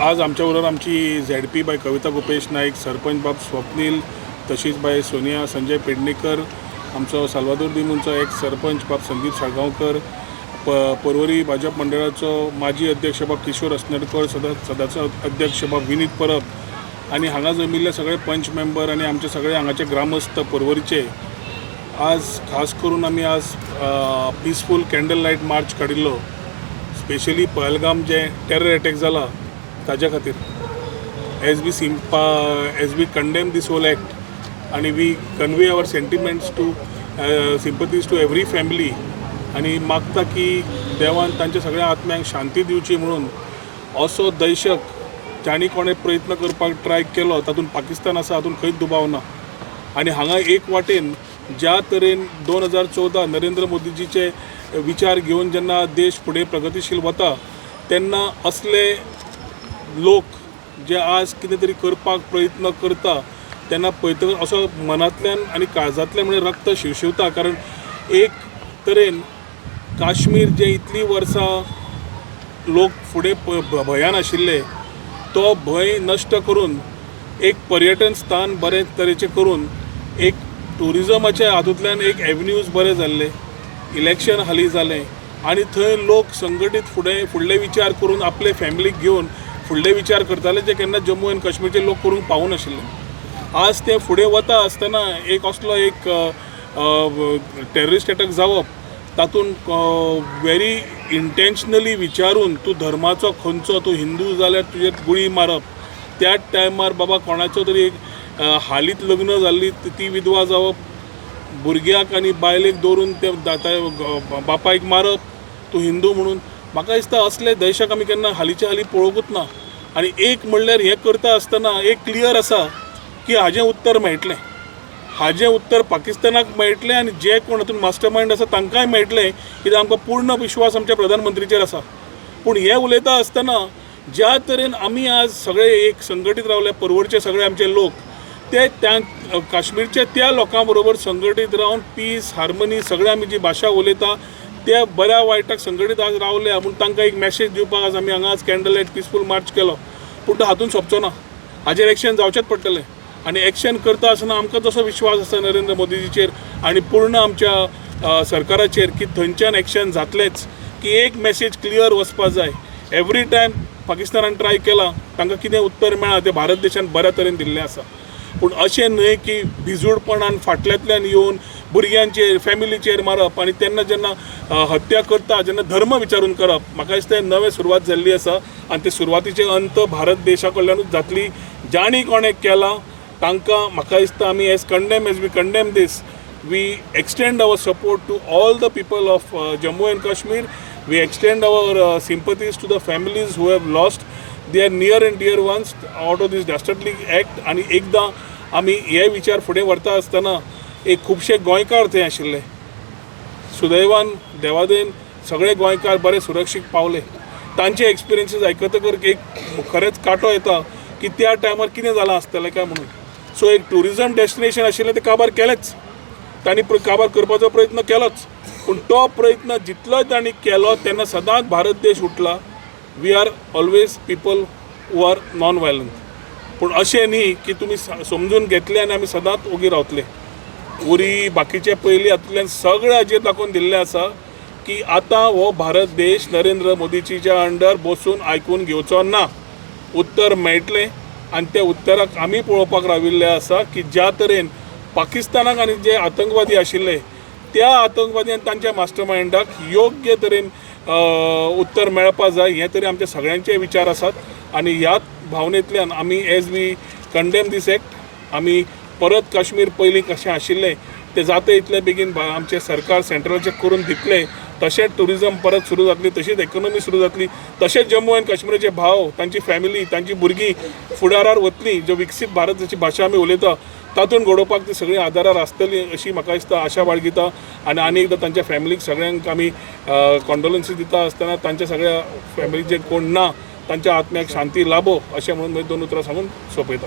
आज आमच्याबरोबर आमची ZP बाय कविता गोपेश नाईक, सरपंच बाब स्वप्नील, तशीच बाय सोनिया संजय पेडणेकर, आमचो साल्वादोर दिमुंचो एक्स सरपंच बाब संदीप साळगांवकर, पर्वरी भाजप मंडळाचो माजी अध्यक्ष बाब किशोर अस्नडकर, सदाचो अध्यक्ष बाब विनीत परब आणि हांगा जमिल्ले सगळे पंच मेंबर आणि आमचे सगळे हांगाचे ग्रामस्थ पर्वरीचे आज खास करून आमी आज पीसफूल कॅन्डल लायट मार्च काडिल्लो, स्पेशली पहलगाम जे टेरर अटॅक जाला ताज्या खातीर. As we condemn this whole act आणि we convey our sentiments to sympathies to every family आणि मागता की देवान तांच्या सगळ्या आत्म्यांक शांती दिवची म्हणून असो दहशत ज्यांनी कोणें प्रयत्न करपाक ट्राय केलो तातूंत पाकिस्तान आसा हातूंत खंयच दुबाव ना. आणि हांगा एक वाटेन ज्या तरेन 2014 नरेंद्र मोदीजीचे विचार घेवन जेन्ना देश फुडें प्रगतीशील वता तेन्ना असले लोक जे आज कितें तरी करपाक प्रयत्न करता तेन्ना पळयतकच असो मनांतल्यान आनी काळजांतल्यान म्हणजे रक्त शिवशिवता. कारण एक तरेन काश्मीर जे इतली वर्सां लोक फुडें भयान आशिल्ले तो भंय नश्ट करून एक पर्यटन स्थान बरे तरेचे करून एक टुरिजमाच्या हातूंतल्यान एक एवेन्यूज बरे जाल्ले, इलेक्शन हालीं जालें आनी थंय लोक संघटीत फुडले विचार करून आपले फॅमिलीक घेवन फुडले विचार करताले जे केन्ना जम्मू आनी काश्मीरचे लोक करूंक पावूं नाशिल्ले. आज ते फुडें वता आसतना एक असलो एक टेररिस्ट अटॅक जावप तातूंत व्हेरी इंटेन्शनली विचारून तूं धर्माचो खंयचो, तूं हिंदू जाल्यार तुजेर गुळी मारप. त्याच टायमार बाबा कोणाचो तरी एक हालींच लग्न जाल्ली ती विधवा जावप, भुरग्याक आनी बायलेक दवरून ते बापायक मारप तूं हिंदू म्हणून. म्हाका दिसता असले दहशत आमी केन्ना हालींच्या हालीं पळोवंकूच ना. आनी एक म्हणल्यार हें करता आसतना एक क्लियर आसा की हाजें उत्तर मेळटलें, हाजें उत्तर पाकिस्तानाक मेळटलें आनी जे कोण हातूंत मास्टर मायंड आसा तांकांय मेळटलें, कित्याक आमकां पूर्ण विश्वास आमच्या प्रधानमंत्रीचेर आसा. पूण हें उलयता आसतना ज्या तरेन आमी आज सगळे एक संघटीत रावले, पर्वरचे सगळे आमचे लोक ते त्या काश्मीरच्या त्या लोकां बरोबर संघटीत रावन पीस हार्मनी सगळे आमी जी भाशा उलयता त्या बऱ्या वायटाक संघटीत आज रावले म्हणून तांकां एक मॅसेज दिवपाक आज आमी हांगा आज कॅन्डल लायट पीसफूल मार्च केलो. पूण तो हातूंत सोंपचो ना, हाजेर एक्शन जावचेंच पडटलें. आनी एक्शन करता आसतना आमकां जसो विश्वास आसा नरेंद्र मोदीजीचेर आनी पूर्ण आमच्या सरकाराचेर की थंयच्यान एक्शन जातलेंच, की एक मॅसेज क्लियर वचपाक जाय. एवरी टायम पाकिस्तानान ट्राय केला तांकां कितें उत्तर मेळ्ळा तें भारत देशान बऱ्या तरेन दिल्लें आसा. पूण अशें न्हय की भिजूडपणान फाटल्यांतल्यान येवन भुरग्यांचेर फॅमिलीचेर मारप आनी तेन्ना जेन्ना हत्या करता जेन्ना धर्म विचारून करप. म्हाका दिसता नवे सुरवात जाल्ली आसा आनी ते सुरवातीचे अंत भारत देशा कडल्यानूच जातली. ज्यांनी कोणें केला तांकां म्हाका दिसता आमी as we condemn this we extend our support to all the people of Jammu end Kashmir. We extend our sympathies to the families who have lost they are near end Deere once out of these डॅस्टर्टली act. आनी एकदां आमी हे विचार फुडें व्हरता आसतना एक खुबशे गोंयकार थंय आशिल्ले, सुदैवान देवादेन सगळे गोंयकार बरे सुरक्षीत पावले. तांचे एक्सपिरियन्सीस आयकतकर एक खरेंच कांटो येता की त्या टायमार कितें जालां आसतलें काय म्हणून. सो एक टुरिजम डेस्टिनेशन आशिल्लें तें काबार केलेंच, तांणी काबार करपाचो प्रयत्न केलोच. पूण तो प्रयत्न जितलो तांणी केलो तेन्ना सदांच भारत देश उठला we are always people who are non violent. पूण अशें न्ही की तुमी समजून घेतले आनी आमी सदांच ओगी रावतले. उरी बाकीचे पयलीं हातूंतल्यान सगळे हाजेर दाखोवन दिल्लें आसा की आतां हो भारत देश नरेंद्र मोदीच्या अंडर बसून आयकून घेवचो ना. उत्तर मेळटलें आनी त्या उत्तराक आमी पळोवपाक राविल्ले आसा की ज्या तरेन पाकिस्तानाक आनी जे आतंकवादी आशिल्ले त्या आतंकवादी आनी तांच्या मास्टर मायंडाक योग्य तरेन उत्तर मेळपाक जाय हे तरी आमचे सगळ्यांचे विचार आसात. आनी ह्याच भावनेंतल्यान आमी as we condemn this act आमी परत काश्मीर पयलीं कशें आशिल्लें ते जाता इतले बेगीन आमचे सरकार सेंट्रलाचें करून दितले. तशेंच टुरिजम परत सुरू जातली, तशीच इकॉनॉमी सुरू जातली, तशेंच जम्मू आनी काश्मीराचे भाव तांची फॅमिली तांची भुरगीं फुडारार वतलीं. जो विकसीत भारताची भाशा आमी उलयता तातूंत घडोवपाक ती सगळीं आदारार आसतली अशी म्हाका दिसता, आशा बाळगिता. आनी एकदां तांच्या फॅमिलीक सगळ्यांक आमी कॉन्डोलन्सी दिता आसतना तांच्या सगळ्या फॅमिलीक जे कोण ना तांच्या आत्म्याक शांती लाभो अशें म्हणून 2 उतरां सांगून सोंपयता.